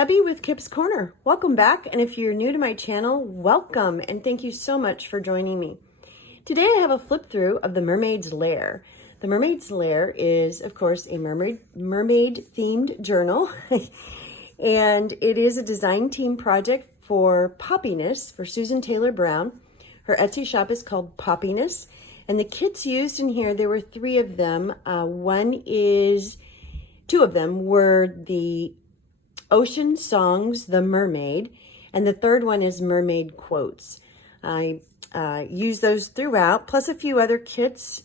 Debbie with Kip's Corner. Welcome back, and if you're new to my channel, welcome, and thank you so much for joining me. Today I have a flip through of the Mermaid's Lair. The Mermaid's Lair is, of course, a mermaid themed journal, and it is a design team project for Poppiness, for Susan Taylor Brown. Her Etsy shop is called Poppiness, and the kits used in here, there were three of them. Two of them were the Ocean Songs, The Mermaid, and the third one is Mermaid Quotes. I use those throughout, plus a few other kits,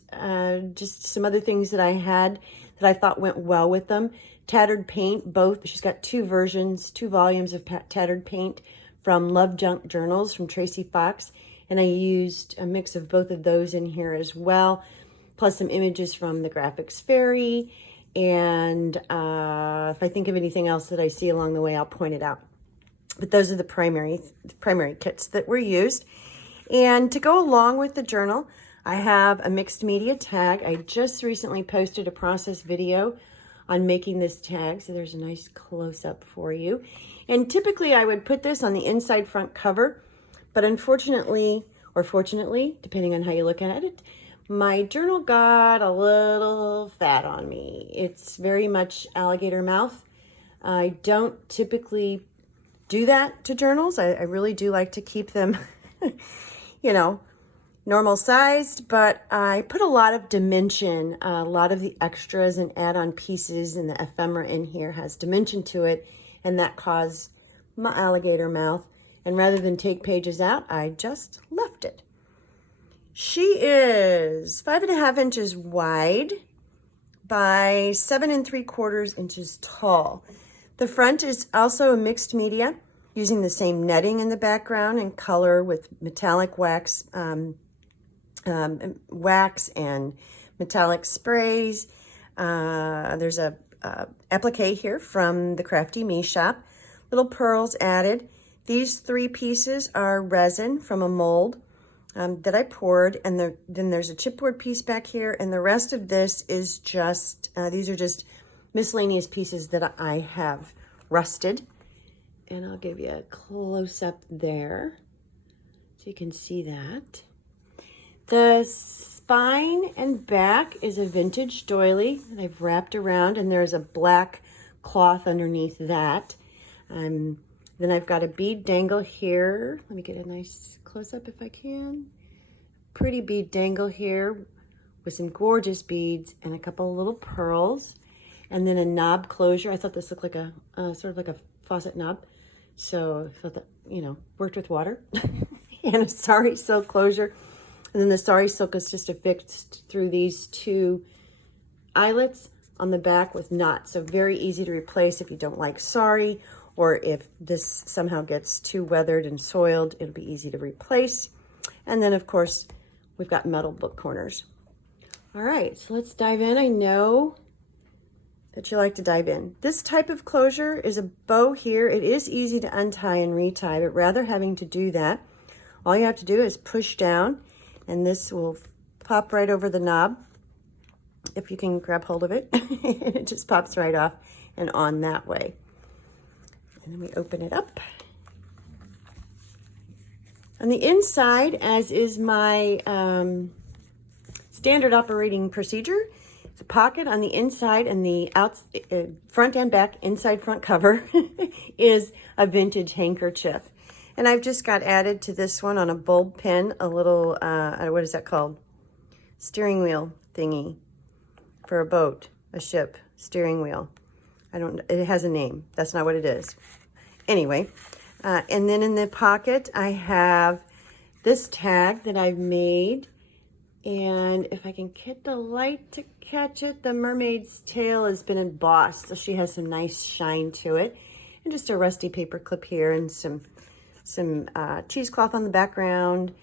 just some other things that I had that I thought went well with them. Tattered paint, both. She's got two versions, 2 volumes of tattered paint from Love Junk Journals from Tracy Fox, and I used a mix of both of those in here as well, plus some images from the Graphics Fairy. And if I think of anything else that I see along the way, I'll point it out. But those are the primary kits that were used. And to go along with the journal, I have a mixed media tag. I just recently posted a process video on making this tag, so there's a nice close-up for you. And typically I would put this on the inside front cover, but unfortunately, or fortunately, depending on how you look at it, my journal got a little fat on me. It's very much alligator mouth. I don't typically do that to journals. I really do like to keep them, you know, normal sized, but I put a lot of dimension, a lot of the extras and add-on pieces, and the ephemera in here has dimension to it, and that caused my alligator mouth. And rather than take pages out, I just left it. She is 5.5 inches wide by 7 3/4 inches tall. The front is also a mixed media, using the same netting in the background and color with metallic wax, wax and metallic sprays. There's a applique here from the Crafty Me shop. Little pearls added. These 3 pieces are resin from a mold that I poured, and then there's a chipboard piece back here, and the rest of this is just, these are just miscellaneous pieces that I have rusted. And I'll give you a close-up there so you can see that. The spine and back is a vintage doily that I've wrapped around, and there's a black cloth underneath that. Then I've got a bead dangle here. Let me get a nice close-up if I can. Pretty bead dangle here with some gorgeous beads and a couple of little pearls. And then a knob closure. I thought this looked like a sort of like a faucet knob. So I thought that, you know, worked with water. And a sari silk closure. And then the sari silk is just affixed through these 2 eyelets on the back with knots. So very easy to replace if you don't like sari, or if this somehow gets too weathered and soiled, it'll be easy to replace. And then, of course, we've got metal book corners. All right, so let's dive in. I know that you like to dive in. This type of closure is a bow here. It is easy to untie and retie, but rather having to do that, all you have to do is push down, and this will pop right over the knob, if you can grab hold of it. It just pops right off and on that way. And then we open it up. On the inside, as is my standard operating procedure, it's a pocket on the inside, and the front and back, inside front cover is a vintage handkerchief. And I've just got added to this one on a bulb pin, a little, what is that called? Steering wheel thingy for a boat, a ship, steering wheel. It has a name. That's not what it is. Anyway, and then in the pocket, I have this tag that I've made. And if I can get the light to catch it, the mermaid's tail has been embossed, so she has some nice shine to it. And just a rusty paper clip here, and some cheesecloth on the background, a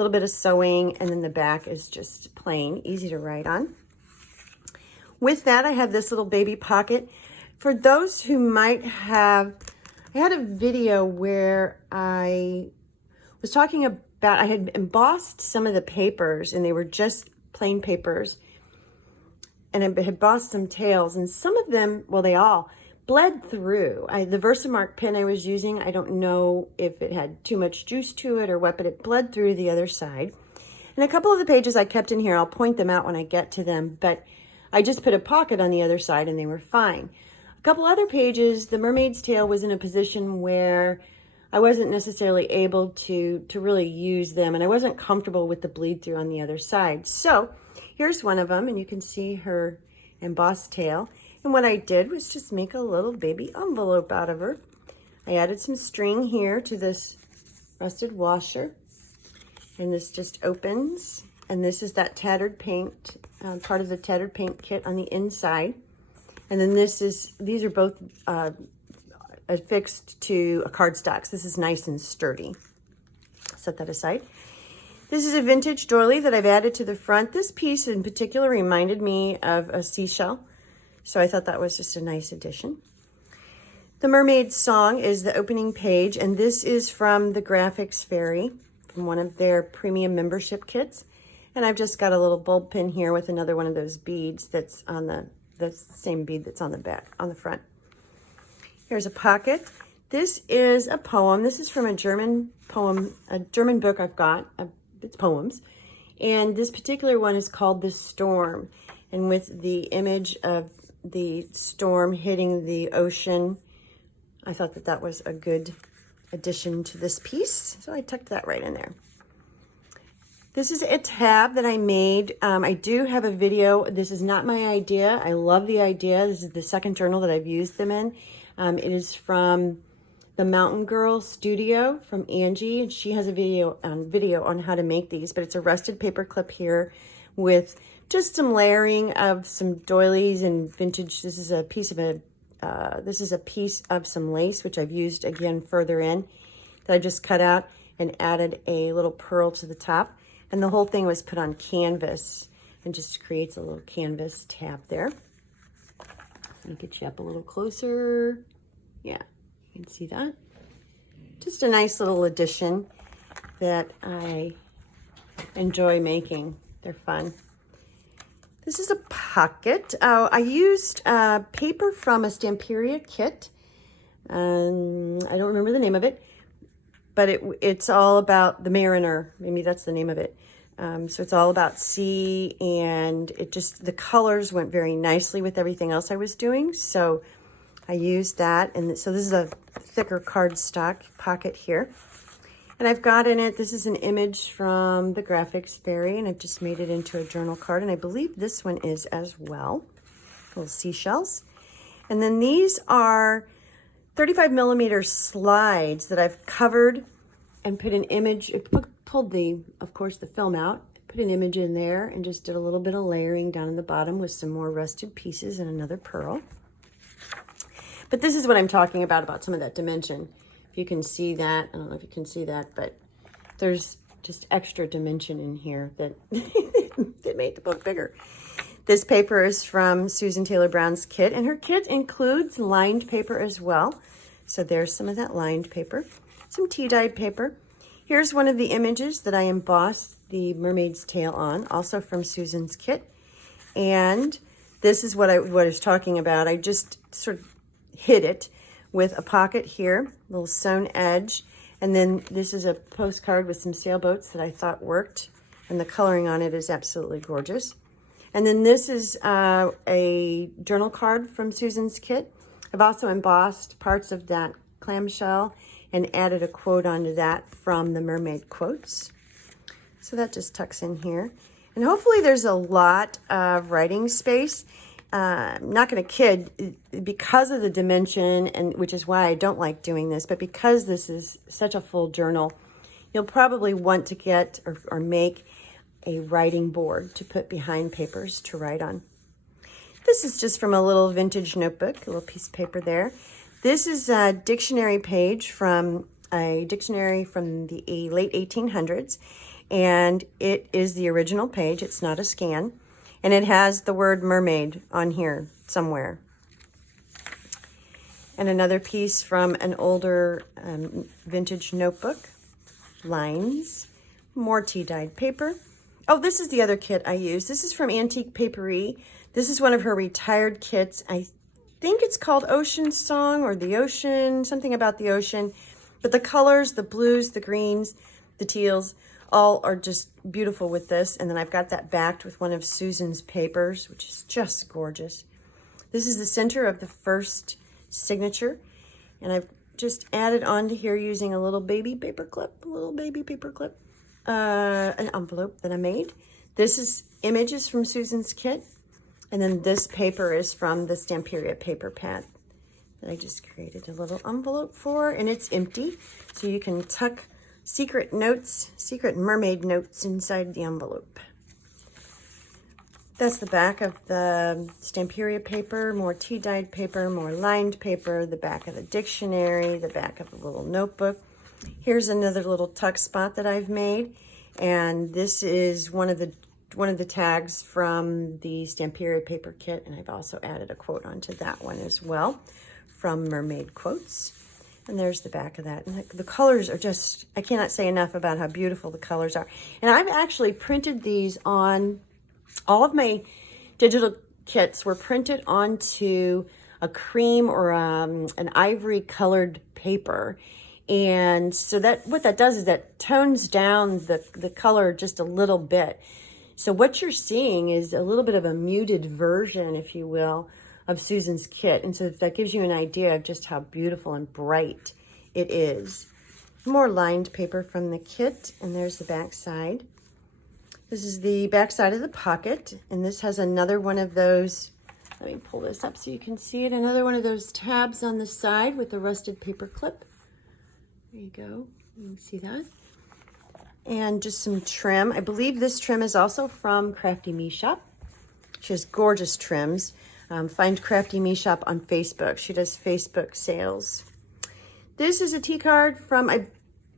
little bit of sewing, and then the back is just plain, easy to write on. With that, I have this little baby pocket. For those who might have, I had a video where I was talking about, I had embossed some of the papers, and they were just plain papers, and I had embossed some tails, and some of them, well, they all, bled through. The Versamark pen I was using, I don't know if it had too much juice to it or what, but it bled through the other side. And a couple of the pages I kept in here, I'll point them out when I get to them, but I just put a pocket on the other side and they were fine. A couple other pages, the mermaid's tail was in a position where I wasn't necessarily able to really use them, and I wasn't comfortable with the bleed through on the other side. So here's one of them, and you can see her embossed tail. And what I did was just make a little baby envelope out of her. I added some string here to this rusted washer, and this just opens. And this is that tattered paint, part of the tattered paint kit on the inside. And then these are both affixed to a cardstock. This is nice and sturdy. Set that aside. This is a vintage doily that I've added to the front. This piece in particular reminded me of a seashell, so I thought that was just a nice addition. The Mermaid song is the opening page, and this is from the Graphics Fairy, from one of their premium membership kits. And I've just got a little bulb pin here with another one of those beads that's on the same bead that's on the back, on the front. Here's a pocket. This is a poem. This is from a German poem, a German book I've got. It's poems. And this particular one is called The Storm. And with the image of the storm hitting the ocean, I thought that that was a good addition to this piece. So I tucked that right in there. This is a tab that I made. I do have a video. This is not my idea. I love the idea. This is the second journal that I've used them in. It is from the Mountain Girl Studio from Angie, and she has a video on how to make these, but it's a rusted paper clip here with just some layering of some doilies and vintage. This is a piece of some lace, which I've used again further in, that I just cut out and added a little pearl to the top. And the whole thing was put on canvas and just creates a little canvas tab there. Let me get you up a little closer. Yeah, you can see that. Just a nice little addition that I enjoy making. They're fun. This is a pocket. I used paper from a Stamperia kit. I don't remember the name of it, but it's all about the Mariner. Maybe that's the name of it. So it's all about sea, and the colors went very nicely with everything else I was doing. So I used that. And so this is a thicker cardstock pocket here. And I've got in it, this is an image from the Graphics Fairy, and I've just made it into a journal card. And I believe this one is as well. Little seashells. And then these are 35 millimeter slides that I've covered and put an image, pulled of course, the film out, put an image in there, and just did a little bit of layering down in the bottom with some more rusted pieces and another pearl. But this is what I'm talking about some of that dimension. If you can see that, I don't know if you can see that, but there's just extra dimension in here that, that made the book bigger. This paper is from Susan Taylor Brown's kit, and her kit includes lined paper as well. So there's some of that lined paper, some tea-dyed paper. Here's one of the images that I embossed the mermaid's tail on, also from Susan's kit. And this is what I was talking about. I just sort of hid it with a pocket here, little sewn edge. And then this is a postcard with some sailboats that I thought worked. And the coloring on it is absolutely gorgeous. And then this is a journal card from Susan's kit. I've also embossed parts of that clamshell and added a quote onto that from the Mermaid quotes. So that just tucks in here. And hopefully there's a lot of writing space. I'm not going to kid, because of the dimension, and which is why I don't like doing this, but because this is such a full journal, you'll probably want to get or make a writing board to put behind papers to write on. This is just from a little vintage notebook, a little piece of paper there. This is a dictionary page from a dictionary from the late 1800s, and it is the original page. It's not a scan, and it has the word mermaid on here somewhere. And another piece from an older vintage notebook, lines, more tea-dyed paper. Oh, this is the other kit I use. This is from Antique Paperie. This is one of her retired kits. I think it's called Ocean Song or the Ocean, something about the ocean. But the colors, the blues, the greens, the teals, all are just beautiful with this. And then I've got that backed with one of Susan's papers, which is just gorgeous. This is the center of the first signature. And I've just added onto here using a little baby paper clip, an envelope that I made. This is images from Susan's kit. And then this paper is from the Stamperia paper pad that I just created a little envelope for, and it's empty. So you can tuck secret notes, secret mermaid notes inside the envelope. That's the back of the Stamperia paper, more tea-dyed paper, more lined paper, the back of the dictionary, the back of a little notebook. Here's another little tuck spot that I've made, and this is one of the tags from the Stamperia paper kit, and I've also added a quote onto that one as well from Mermaid Quotes. And there's the back of that. And the colors are just, I cannot say enough about how beautiful the colors are. And I've actually printed these on, all of my digital kits were printed onto a cream or an ivory colored paper. And so that what that does is that tones down the color just a little bit. So what you're seeing is a little bit of a muted version, if you will, of Susan's kit. And so that gives you an idea of just how beautiful and bright it is. More lined paper from the kit, and there's the back side. This is the back side of the pocket, and this has another one of those, let me pull this up so you can see it, another one of those tabs on the side with the rusted paper clip. There you go, you can see that. And just some trim. I believe this trim is also from Crafty Me Shop. She has gorgeous trims. Find Crafty Me Shop on Facebook. She does Facebook sales. This is a tea card from,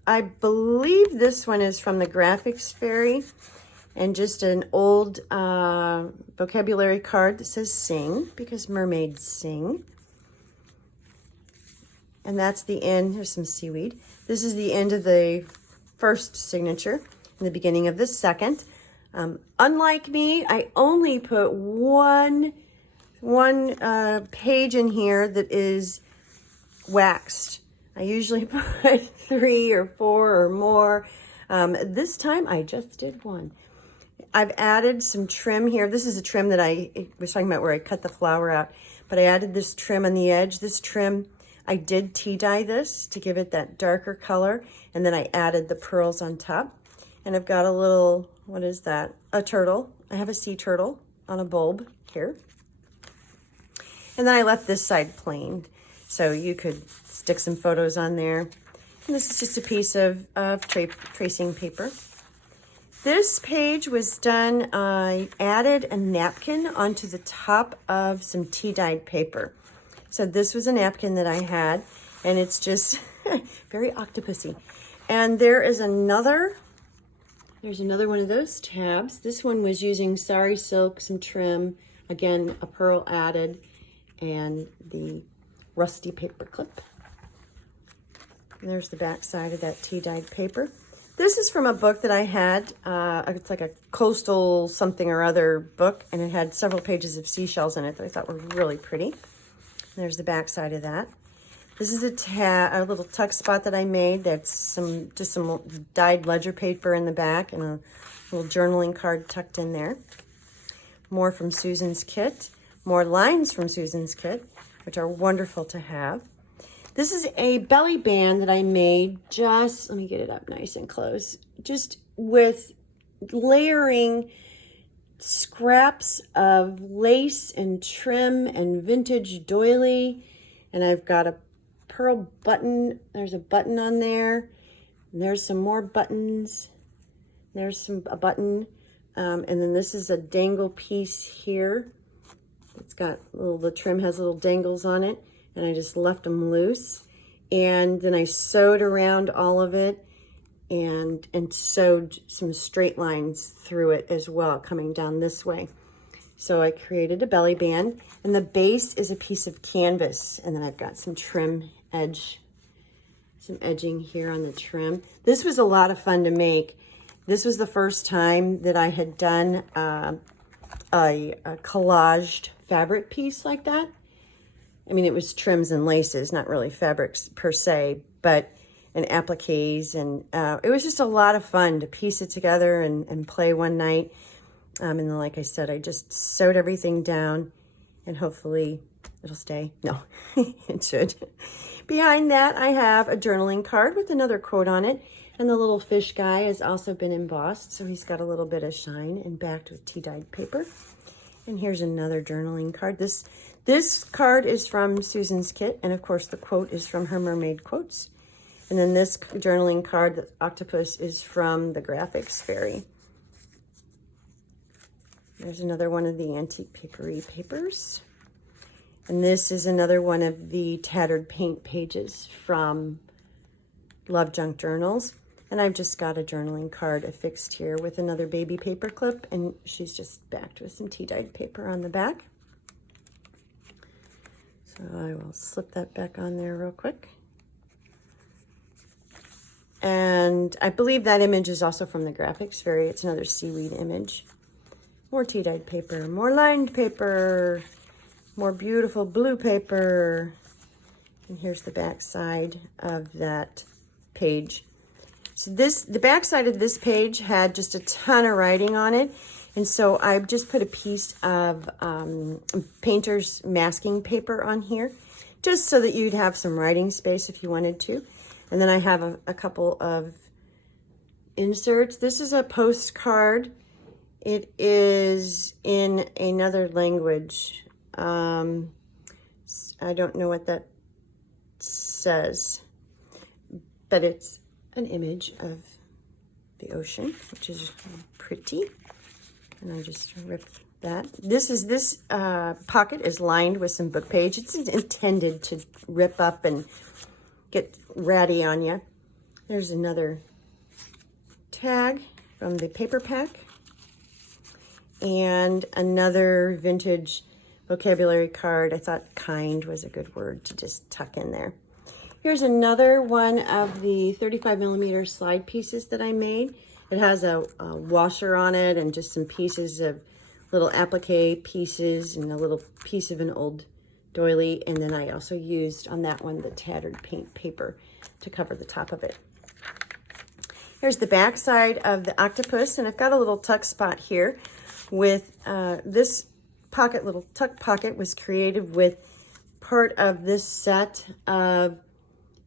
I believe this one is from the Graphics Fairy, and just an old vocabulary card that says sing, because mermaids sing. And that's the end. Here's some seaweed. This is the end of the first signature, in the beginning of the second. Unlike me, I only put one page in here that is waxed. I usually put 3 or 4 or more. This time I just did one. I've added some trim here. This is a trim that I was talking about where I cut the flower out, but I added this trim on the edge. This trim, I did tea dye this to give it that darker color, and then I added the pearls on top. And I've got a little, what is that? A turtle. I have a sea turtle on a bulb here. And then I left this side plain, so you could stick some photos on there. And this is just a piece of tracing paper. This page was done, I added a napkin onto the top of some tea-dyed paper. So this was a napkin that I had, and it's just very octopusy. And there's another one of those tabs. This one was using sari silk, some trim, again, a pearl added, and the rusty paper clip. And there's the back side of that tea-dyed paper. This is from a book that I had. It's like a coastal something or other book, and it had several pages of seashells in it that I thought were really pretty. There's the back side of that. This is a little tuck spot that I made. That's just some dyed ledger paper in the back and a little journaling card tucked in there. More from Susan's kit. More lines from Susan's kit, which are wonderful to have. This is a belly band that I made let me get it up nice and close, just with layering scraps of lace and trim and vintage doily. And I've got a pearl button. There's a button on there. And there's some more buttons. There's a button. And then this is a dangle piece here. It's got the trim has little dangles on it, and I just left them loose. And then I sewed around all of it and sewed some straight lines through it as well, coming down this way. So I created a belly band, and the base is a piece of canvas, and then I've got some trim some edging here on the trim. This was a lot of fun to make. This was the first time that I had done a collaged fabric piece like that. I mean, it was trims and laces, not really fabrics per se, but and appliques, and it was just a lot of fun to piece it together and play one night. And then, like I said, I just sewed everything down, and hopefully it'll stay. No, it should. Behind that, I have a journaling card with another quote on it, and the little fish guy has also been embossed, so he's got a little bit of shine and backed with tea-dyed paper. And here's another journaling card. This card is from Susan's kit, and of course the quote is from her Mermaid quotes. And then this journaling card, the octopus, is from the Graphics Fairy. There's another one of the antique papery papers. And this is another one of the tattered paint pages from Love Junk Journals. And I've just got a journaling card affixed here with another baby paper clip, and she's just backed with some tea-dyed paper on the back. So I will slip that back on there real quick. And I believe that image is also from the Graphics Fairy. It's another seaweed image. More tea-dyed paper, more lined paper, more beautiful blue paper. And here's the back side of that page. So the back side of this page had just a ton of writing on it. And so I've just put a piece of painter's masking paper on here, just so that you'd have some writing space if you wanted to. And then I have a couple of inserts. This is a postcard. It is in another language. I don't know what that says, but it's an image of the ocean, which is pretty. And I just ripped that. This pocket is lined with some book page. It's intended to rip up and get ratty on you. There's another tag from the paper pack, and another vintage vocabulary card. I thought kind was a good word to just tuck in there. Here's another one of the 35mm slide pieces that I made. It has a washer on it and just some pieces of little applique pieces and a little piece of an old doily. And then I also used on that one the tattered paint paper to cover the top of it. Here's the back side of the octopus, and I've got a little tuck spot here with this pocket. Little tuck pocket was created with part of this set of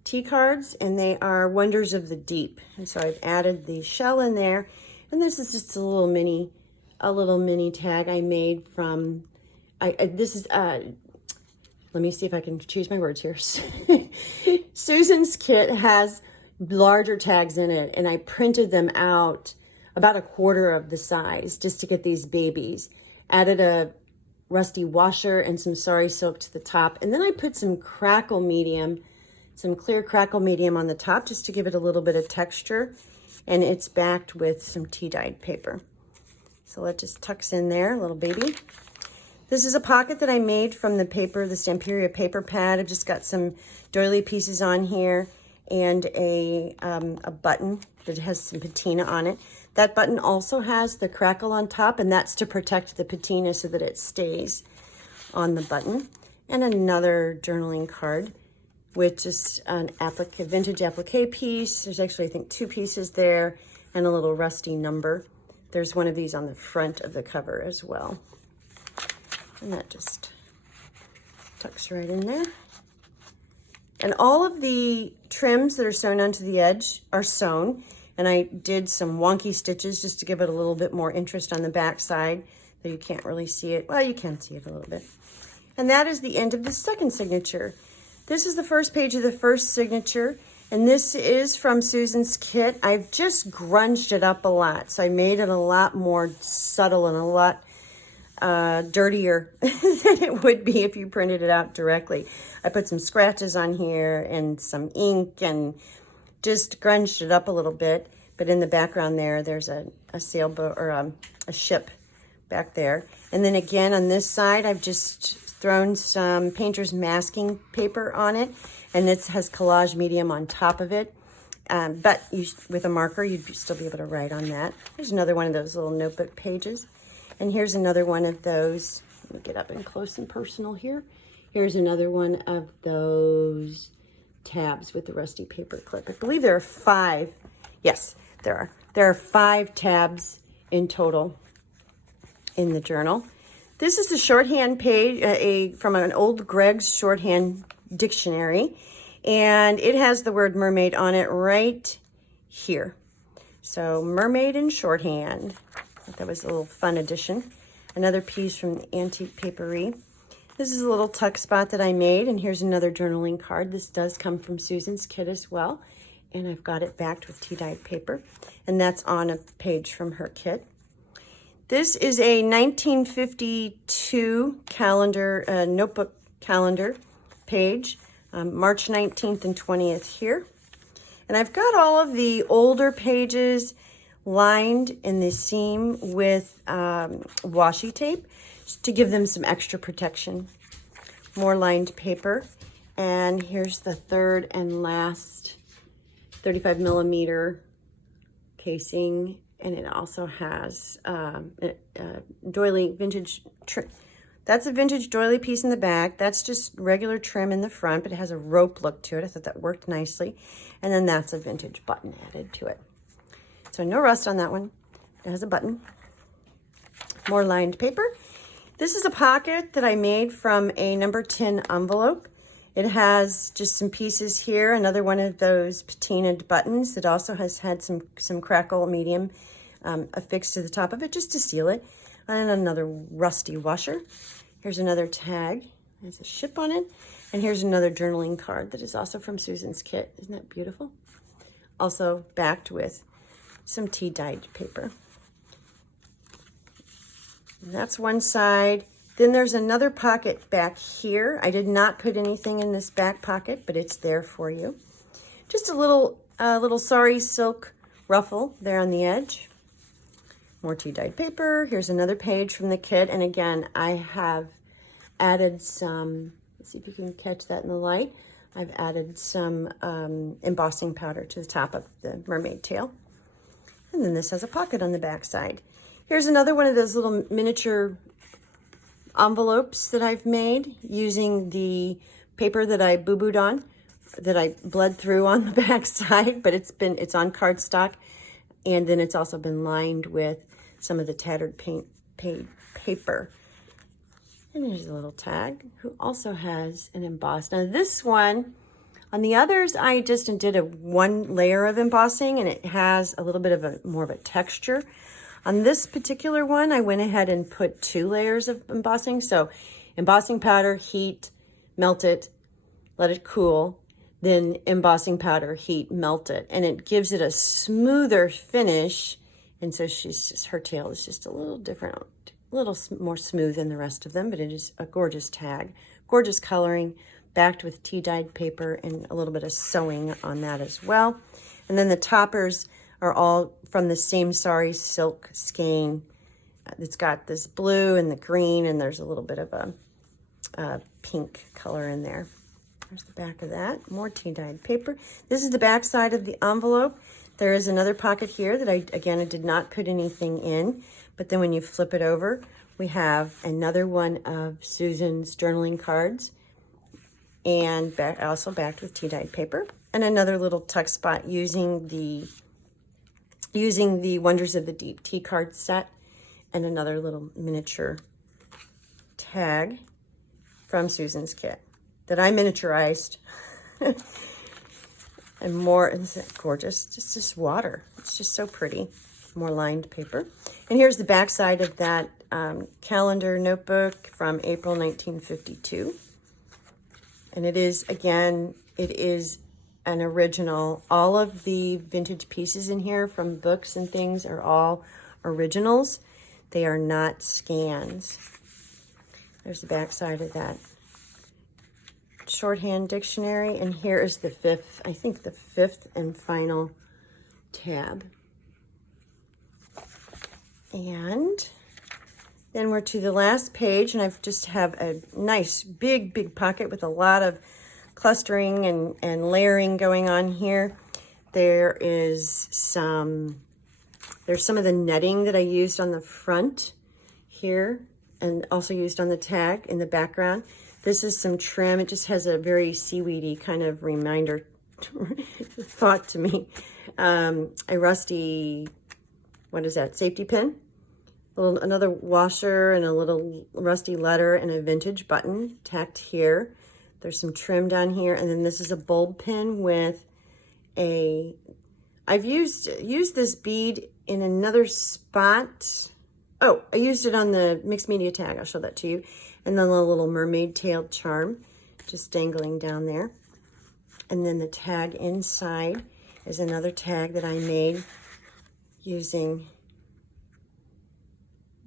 tea cards, and they are Wonders of the Deep. And so I've added the shell in there, and this is just a little mini tag I made from let me see if I can choose my words here. Susan's kit has larger tags in it, and I printed them out about 1/4 of the size just to get these babies. Added a rusty washer and some sari silk to the top, and then I put some crackle medium, some clear crackle medium on the top just to give it a little bit of texture, and it's backed with some tea-dyed paper. So that just tucks in there, little baby. This is a pocket that I made from the paper, the Stamperia paper pad. I've just got some doily pieces on here and a button that has some patina on it. That button also has the crackle on top, and that's to protect the patina so that it stays on the button. And another journaling card with just an vintage applique piece. There's actually, I think, 2 pieces there and a little rusty number. There's one of these on the front of the cover as well. And that just tucks right in there. And all of the trims that are sewn onto the edge are sewn. And I did some wonky stitches just to give it a little bit more interest on the back side, though you can't really see it. Well, you can see it a little bit. And that is the end of the second signature. This is the first page of the first signature, and this is from Susan's kit. I've just grunged it up a lot, so I made it a lot more subtle and a lot dirtier than it would be if you printed it out directly. I put some scratches on here and some ink and just grunged it up a little bit. But in the background there's a sailboat or a ship back there. And then again on this side, I've just thrown some painter's masking paper on it, and it has collage medium on top of it. But with a marker, you'd still be able to write on that. There's another one of those little notebook pages. And here's another one of those. Let me get up and close and personal here. Here's another one of those tabs with the rusty paper clip. I believe there are 5. Yes, there are. There are 5 tabs in total in the journal. This is the shorthand page from an old Greg's shorthand dictionary, and it has the word mermaid on it right here. So mermaid in shorthand. I thought that was a little fun addition. Another piece from the Antique Paperie. This is a little tuck spot that I made, and here's another journaling card. This does come from Susan's kit as well, and I've got it backed with tea-dyed paper, and that's on a page from her kit. This is a 1952 calendar, notebook calendar page, March 19th and 20th here. And I've got all of the older pages lined in the seam with washi tape to give them some extra protection. More lined paper. And here's the third and last 35 millimeter casing. And it also has doily vintage trim. That's a vintage doily piece in the back. That's just regular trim in the front, but it has a rope look to it. I thought that worked nicely. And then that's a vintage button added to it. So no rust on that one. It has a button. More lined paper. This is a pocket that I made from a number 10 envelope. It has just some pieces here. Another one of those patinaed buttons that also has had some crackle medium affixed to the top of it just to seal it. And another rusty washer. Here's another tag. There's a ship on it. And here's another journaling card that is also from Susan's kit. Isn't that beautiful? Also backed with some tea-dyed paper. And that's one side. Then there's another pocket back here. I did not put anything in this back pocket, but it's there for you. Just a little sari silk ruffle there on the edge. More tea-dyed paper. Here's another page from the kit. And again, I have added some, let's see if you can catch that in the light. I've added some embossing powder to the top of the mermaid tail. And then this has a pocket on the back side. Here's another one of those little miniature envelopes that I've made using the paper that I boo-booed on, that I bled through on the back side, but it's on cardstock. And then it's also been lined with some of the tattered paper. And there's a little tag who also has an emboss. Now this one, on the others, I just did one layer of embossing and it has a little bit of more of a texture. On this particular one, I went ahead and put 2 layers of embossing. So embossing powder, heat, melt it, let it cool. Then embossing powder, heat, melt it. And it gives it a smoother finish. And so her tail is just a little different, a little more smooth than the rest of them, but it is a gorgeous tag. Gorgeous coloring, backed with tea-dyed paper and a little bit of sewing on that as well. And then the toppers are all from the same sari silk skein. It's got this blue and the green, and there's a little bit of a pink color in there. There's the back of that. More tea-dyed paper. This is the back side of the envelope. There is another pocket here that I did not put anything in, but then when you flip it over, we have another one of Susan's journaling cards, and also backed with tea-dyed paper, and another little tuck spot using the Wonders of the Deep tea card set, and another little miniature tag from Susan's kit that I miniaturized. And more, isn't that gorgeous? Just this water. It's just so pretty. More lined paper. And here's the back side of that calendar notebook from April 1952. And it is, again, it is an original. All of the vintage pieces in here from books and things are all originals. They are not scans. There's the back side of that shorthand dictionary, and here is the fifth and final tab. And then we're to the last page, and I just have a nice big pocket with a lot of clustering and layering going on here. There's some of the netting that I used on the front here and also used on the tag in the background. This is some trim. It just has a very seaweedy kind of reminder thought to me. A rusty, what is that, safety pin? Another washer and a little rusty letter and a vintage button tacked here. There's some trim down here, and then this is a bulb pin with a, I've used this bead in another spot. Oh, I used it on the mixed media tag. I'll show that to you. And then a little mermaid tailed charm just dangling down there. And then the tag inside is another tag that I made using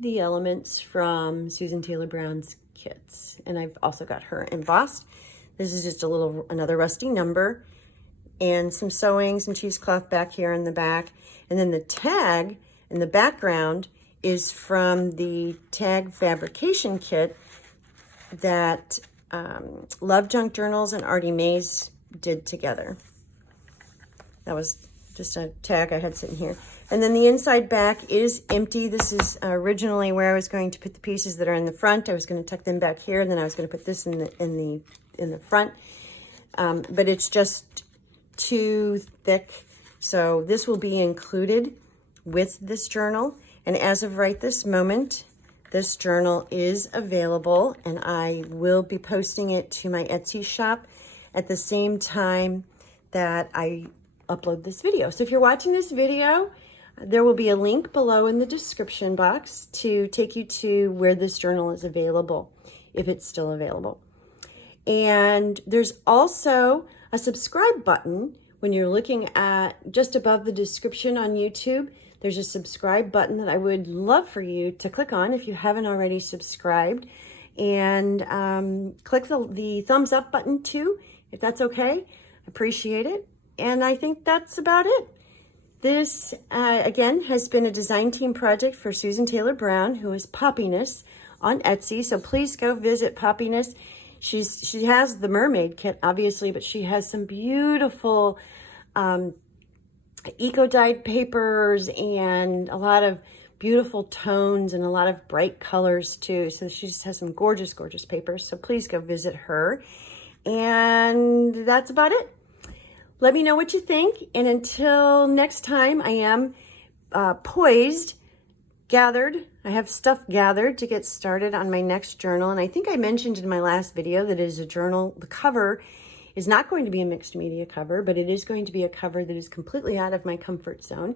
the elements from Susan Taylor Brown's kits. And I've also got her embossed. This is just another rusty number and some sewing, some cheesecloth back here in the back. And then the tag in the background is from the tag fabrication kit that Love Junk Journals and Artie Mays did together. That was just a tag I had sitting here. And then the inside back is empty. This is originally where I was going to put the pieces that are in the front. I was going to tuck them back here, and then I was going to put this in the front. But it's just too thick. So this will be included with this journal. And as of right this moment, this journal is available, and I will be posting it to my Etsy shop at the same time that I upload this video. So if you're watching this video, there will be a link below in the description box to take you to where this journal is available, if it's still available. And there's also a subscribe button when you're looking at just above the description on YouTube. There's a subscribe button that I would love for you to click on if you haven't already subscribed. And click the thumbs up button too, if that's okay. Appreciate it. And I think that's about it. This, again, has been a design team project for Susan Taylor Brown, who is Poppiness on Etsy. So please go visit Poppiness. She has the Mermaid kit, obviously, but she has some beautiful eco-dyed papers and a lot of beautiful tones and a lot of bright colors too. So she just has some gorgeous, gorgeous papers. So please go visit her. And that's about it. Let me know what you think. And until next time, I am poised, gathered. I have stuff gathered to get started on my next journal. And I think I mentioned in my last video that it is a journal. The cover is not going to be a mixed media cover, but it is going to be a cover that is completely out of my comfort zone.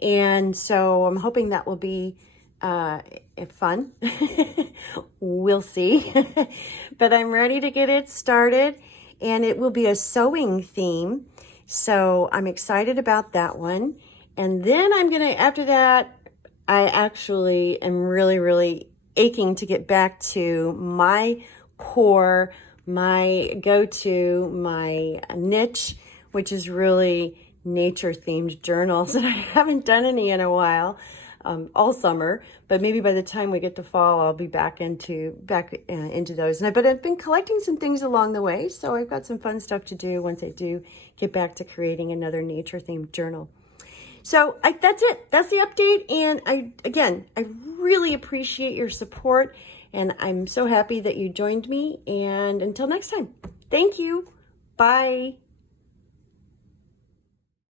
And so I'm hoping that will be fun. We'll see. But I'm ready to get it started, and it will be a sewing theme. So I'm excited about that one. And then I'm gonna, after that, I actually am really, really aching to get back to my core, my go-to, my niche, which is into nature-themed journals. And I haven't done any in a while, all summer. But maybe by the time we get to fall, I'll be back into those. But I've been collecting some things along the way, so I've got some fun stuff to do once I do get back to creating another nature-themed journal. So that's it. That's the update. And I really appreciate your support. And I'm so happy that you joined me. And until next time, thank you. Bye.